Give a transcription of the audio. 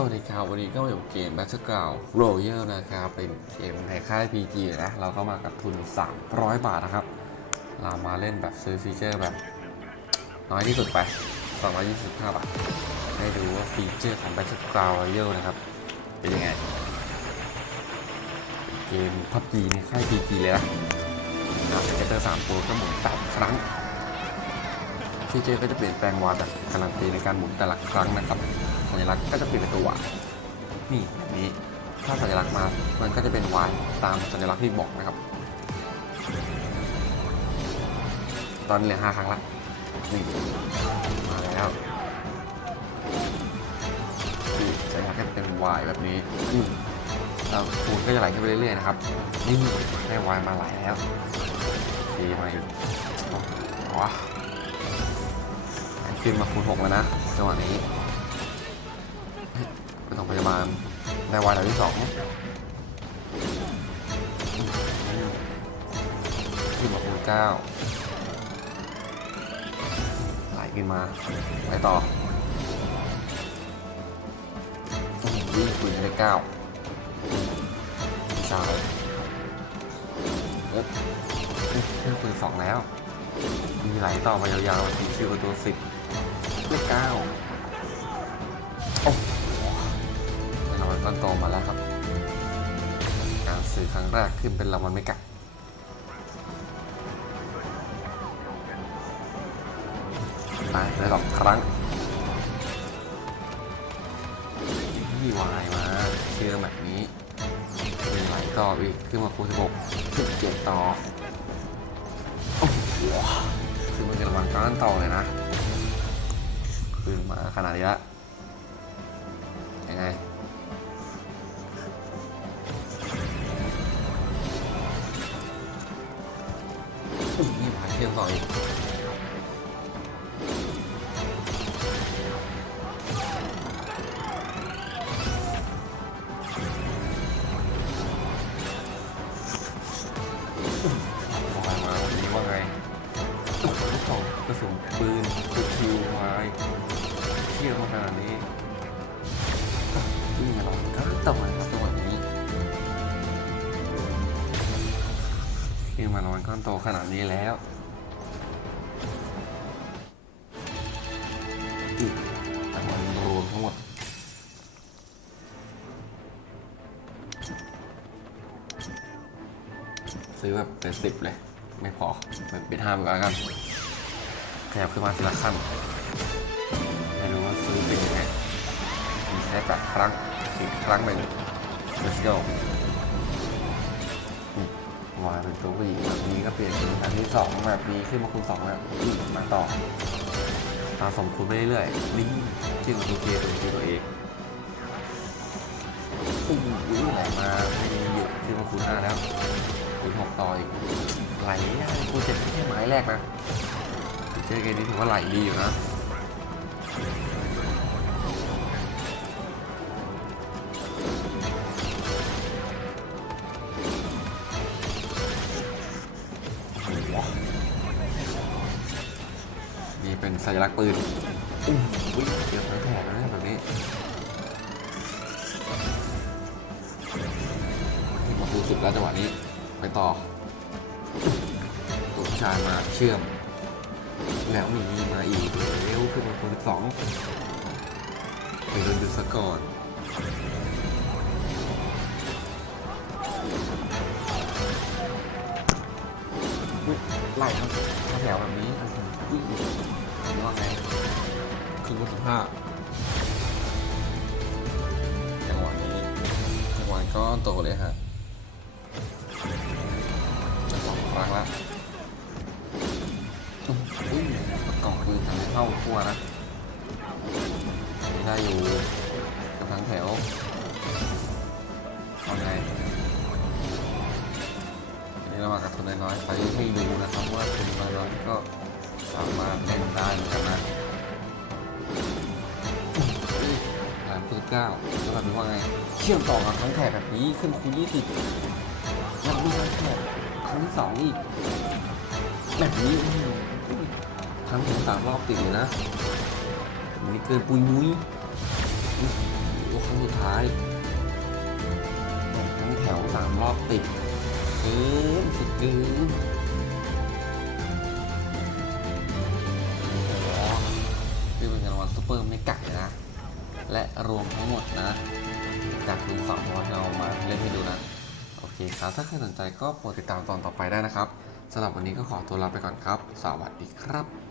สวัสดีครับวันนี้ก็มาอยู่เกม Battleground Royal นะครับ เป็นเกมในค่าย PG นะ เราก็มากับทุน 300 บาทนะครับ เรามาเล่นแบบซื้อฟีเจอร์แบบ น้อยที่สุดไป225 บาท ให้ดูว่าฟีเจอร์ของ Battleground Royal นะครับ เป็นยังไง เกม PUBG ในค่าย PG เลยนะนะครับสเกตเตอร์3ตัวก็หมุน8ครั้ง ฟีเจอร์ก็จะเปลี่ยนแปลงวาจากการันตีในการหมุนแต่ละครั้งนะครับ สัญลักษณ์ก็จะเปลี่ยนเป็นตัวนี่แบบนี้ ถ้าสัญลักษณ์มา มันก็จะเป็น Y ตามสัญลักษณ์ที่บอกนะครับ ตอนนี้เหลือห้าครั้งละนี่มาแล้วนี่สัญลักษณ์ก็จะเป็น Y แบบนี้อืมแล้วคูณก็จะไหลขึ้นไปเรื่อยๆนะครับ นี่ได้ Y มาไหลแล้วดีมาอีกว้า ขึ้นมาคูณหกแล้วนะจังหวะนี้ไปส่งพยาบาลในวันที่สองขึ้นมาคูณเก้าไหลขึ้นมาไปต่อวิ่งคูณได้เก้าชายเอ๊ะขึ้นคูณสองแล้ว มีไหลต่อมายาวๆถึงคิวตัวสิบ เลขเก้าโอ้รางวัลก้อนโตมาแล้วครับ การซื้อครั้งแรกขึ้นเป็นรางวัลไม่กักไปได้สองครั้งนี่วายมาเชื่อแบบนี้เป็นไหลต่ออีกขึ้นมาคูณสิบหกสิบเจ็ดต่อโอ้โหคือมันเป็นรางวัลก้อนโตเลยนะ ขึ้นมาขนาดนี้ละยังไงนี่ผ่านเที่ยงต่ออีกบอกมามาวันนี้ว่าไงโอ้โหลูกสองกระสุนปืนกระคิวไม้ เที่ยวมาขนาดนี้นี่มาลองก้านต่อมาจังหวะนี้ขึ้นมานอนก้อนโตขนาดนี้แล้วต่มันรวมทั้งหมดซื้อแบบเป็นสิบเลย ไม่พอเป็นห้าไปก่อนแล้วกันขยับขึ้นมาทีละขั้น มีแค่แปดครั้งอีกครั้งหนึ่ง let's go วายเป็นตัวผู้หญิงแบบนี้ก็เปลี่ยนเป็นอันที่สองแบบนี้ขึ้นมาคูณสองแล้วอืมมาต่อตาสมคูณไปเรื่อยๆนี่ชื่อของตัวเกตัวที่ตัวเองอู้หูไหลมาไม่มีหยุดขึ้นมาคูณห้าแล้วคูณหกต่ออีกไหลคูณเจ็ดไม่ใช่ไม้แรกนะเจอเกมนี้ถือว่าไหลดีอยู่นะ สัญลักษณ์ปืนอุ้ยอุ้ยเกือบทั้งแถบแล้วเนี่ยแบบนี้มาคูสุดแล้วจังหวะนี้ ไปต่อตัวผู้ชายมาเชื่อม แล้วมีมาอีกเร็วขึ้นมาคูณสองไปโดนดูสก่อนอุ๊ยไล่ทั้งแถวแบบนี้อุ้ย รือว่าไงคือสิบห้าจังหวะนี้จังหวะก็โตเลยฮะจะสองครั้งละอุ้ยประกอบปืนทางเข้าทั่วนะได้อยู่กับทั้งแถวว่าไงนนี้เรามากับทุนน้อยๆไปให้ดูนะครับว่าทุนน้อยๆก็ สามารถเล่นได้เหมือนกันนะหลานปืนเก้าแล้วแบบนี้ว่าไง เชื่อมต่อกับทั้งแถบแบบนี้ขึ้นคูณยี่สิบแล้วมีทั้งแถบครั้งที่สองอีก แบบนี้ทั้งถึงสามรอบติดเลยนะอันนี้เกินปุยมุ้ยอื้อหือยกครั้งสุดท้ายทั้งแถวสามรอบติดเกินสุดเกิน และรวมทั้งหมดนะ จากทุณสองร้อยเรามาเล่นให้ดูนะ โอเคครับถ้าใครสนใจก็โปรดติดตามตอนต่อไปได้นะครับสำหรับวันนี้ก็ขอตัวลาไปก่อนครับ สวัสดีครับ